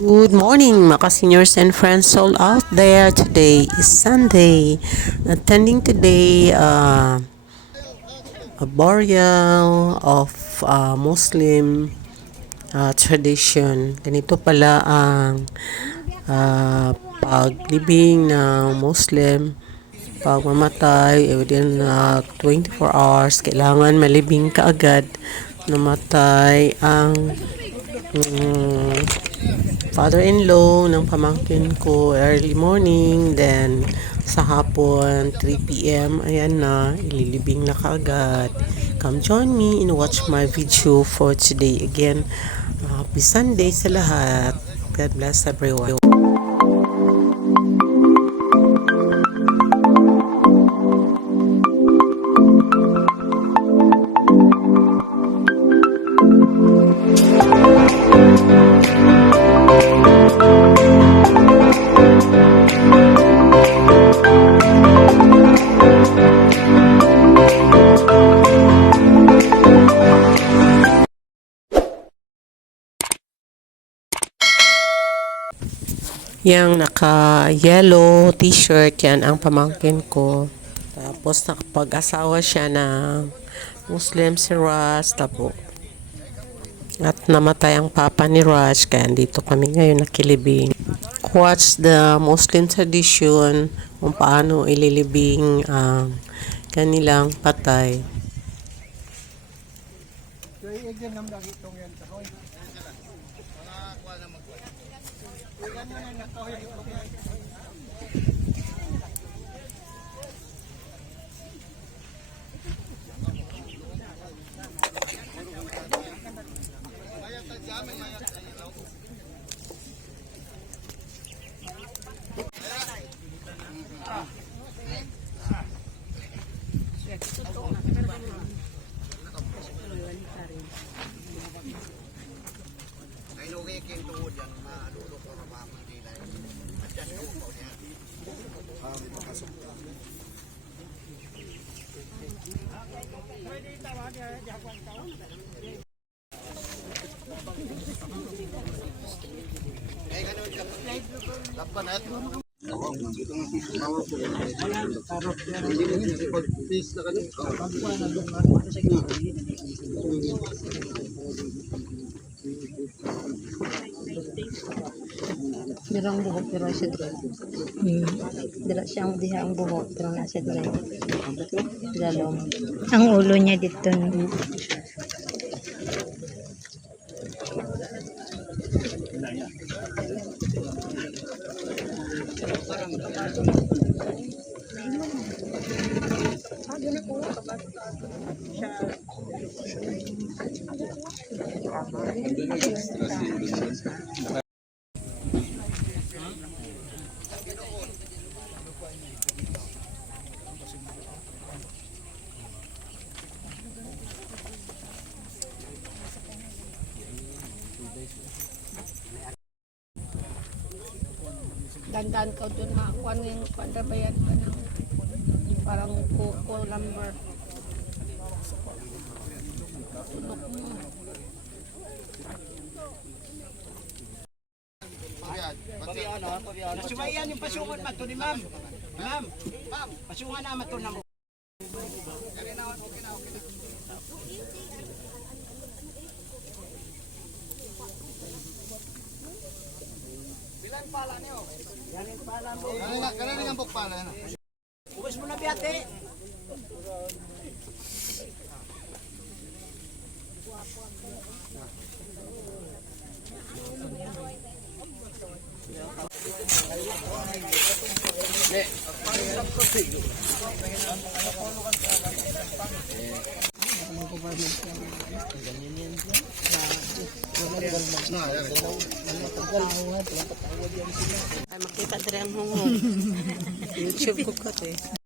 Good morning, mga seniors and friends all out there. Today is Sunday. Attending today a burial of Muslim tradition. Ganito pala ang paglibing ng Muslim. Pag mamatay, within 24 hours, kailangan malibing kaagad. Namatay ang father-in-law ng pamangkin ko early morning, then sa hapon 3 p.m. ayan na, ililibing na kaagad. Come join me and watch my video for today. Again, happy Sunday sa lahat. God bless everyone. Yang naka-yellow t-shirt, yan ang pamangkin ko. Tapos nakapag-asawa siya ng Muslim si Ras. Tapos at namatay ang papa ni Raj, kaya dito kami ngayon nakilibing. Watch the Muslim tradition kung paano ililibing ang kanilang patay. Dirang buhok pero sa dre. Dira siyang diha ang buhok pero nasa dre. Lalong. Ang ulo niya dito. Dandan ka doon na kuan yung pandabayan ka ng parang kuko lumber. Tulok mo. Nasubayan yung pasungan mato ni ma'am. Ma'am, pasungan na mato na mo. Bilan pala niyo? Yanin pala mo. Kanina ang pala na. Uwis mo na biyate. Ay, makita din ang hungog. YouTube ko ko eh.